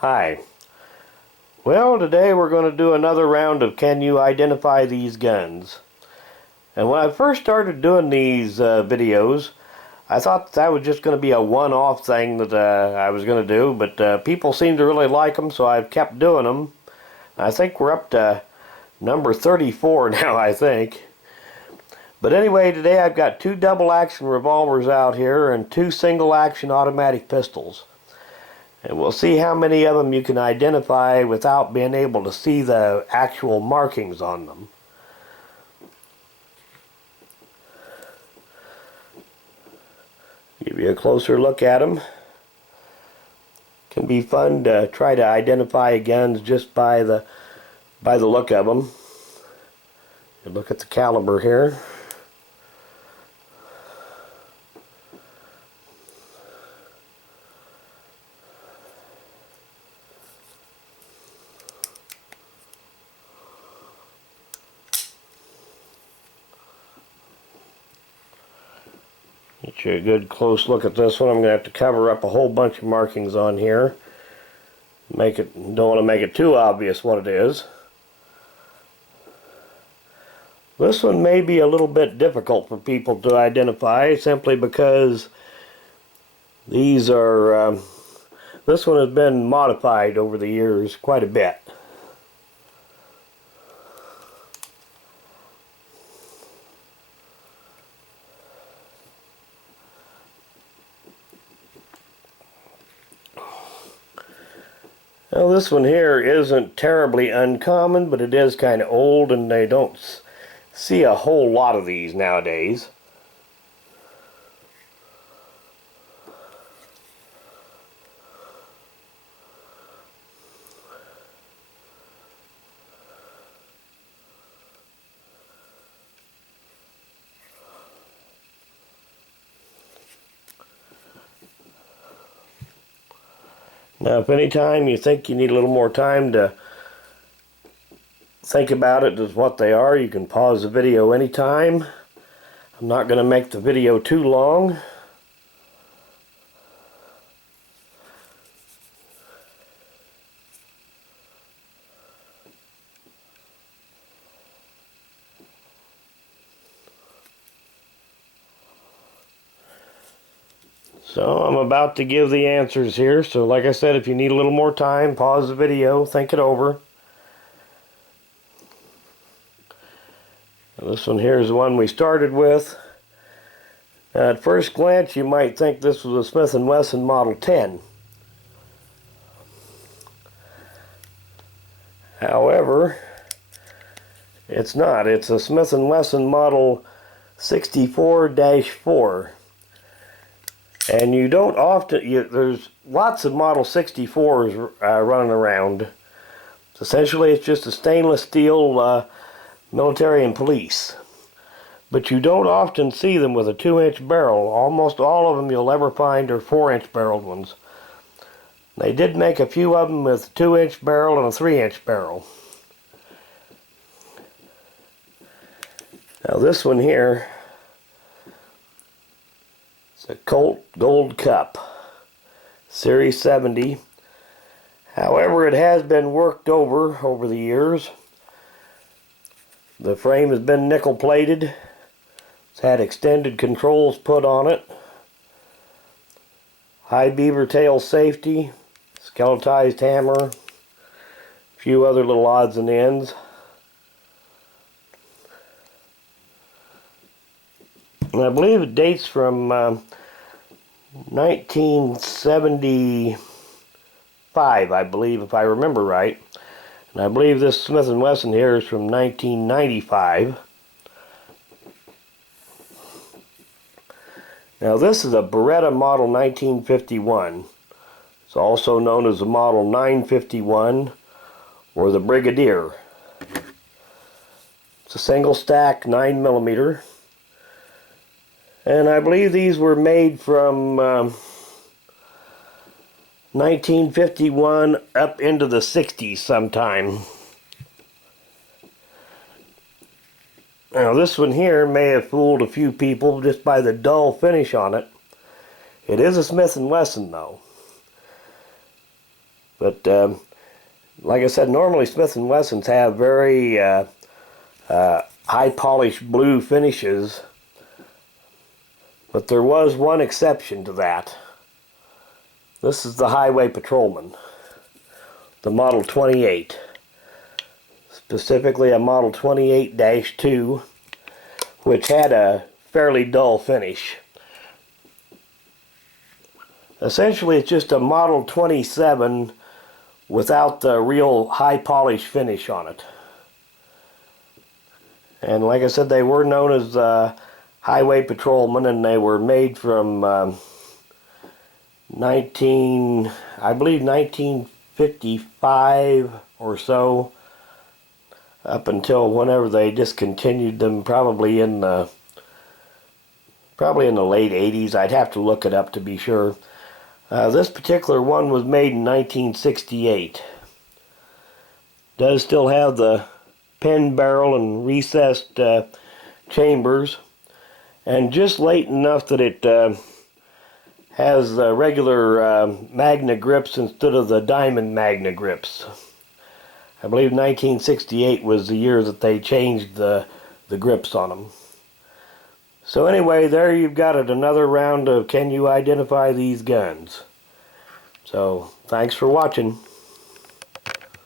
Hi. Well, today we're going to do another round of Can You Identify These Guns? And when I first started doing these videos, I thought that was just going to be a one-off thing that I was going to do, but people seem to really like them, so I've kept doing them. I think we're up to number 34 now, I think. But anyway, today I've got two double-action revolvers out here and two single-action automatic pistols. And we'll see how many of them you can identify without being able to see the actual markings on them. Give you a closer look at them. Can be fun to try to identify guns just by the look of them. You look at the caliber here. Get you a good close look at this one. I'm going to have to cover up a whole bunch of markings on here. Don't want to make it too obvious what it is. This one may be a little bit difficult for people to identify simply because these are this one has been modified over the years quite a bit. Well, this one here isn't terribly uncommon, but it is kind of old, and they don't see a whole lot of these nowadays. Now, if any time you think you need a little more time to think about it as what they are, you can pause the video anytime. I'm not going to make the video too long. So I'm about to give the answers here, so like I said, if you need a little more time, pause the video, think it over. Now, this one here is the one we started with. Now, at first glance you might think this was a Smith & Wesson Model 10. However, it's not. It's a Smith & Wesson Model 64-4. And you don't often, there's lots of Model 64s running around. Essentially, it's just a stainless steel military and police. But you don't often see them with a 2-inch barrel. Almost all of them you'll ever find are 4-inch barreled ones. They did make a few of them with a 2-inch barrel and a 3-inch barrel. Now this one here, a Colt Gold Cup, Series 70. However, it has been worked over the years. The frame has been nickel plated. It's had extended controls put on it. High beaver tail safety, skeletized hammer, a few other little odds and ends. And I believe it dates from 1975, I believe, if I remember right. And I believe this Smith & Wesson here is from 1995. Now this is a Beretta Model 1951. It's also known as the Model 951 or the Brigadier. It's a single stack 9mm. And I believe these were made from 1951 up into the 60s sometime. Now this one here may have fooled a few people just by the dull finish on it. It is a Smith & Wesson though. But like I said, normally Smith & Wessons have very high polished blue finishes, but there was one exception to that. This is the Highway Patrolman, the Model 28, specifically a Model 28-2, which had a fairly dull finish. Essentially, it's just a Model 27 without the real high polish finish on it. And like I said, they were known as Highway Patrolmen, and they were made from I believe 1955 or so, up until whenever they discontinued them, probably in the late 80s. I'd have to look it up to be sure. This particular one was made in 1968. Does still have the pen barrel and recessed chambers, and just late enough that it has the regular Magna grips instead of the diamond Magna grips. I believe 1968 was the year that they changed the grips on them. So anyway, there you've got it, another round of Can You Identify These Guns? So, thanks for watching.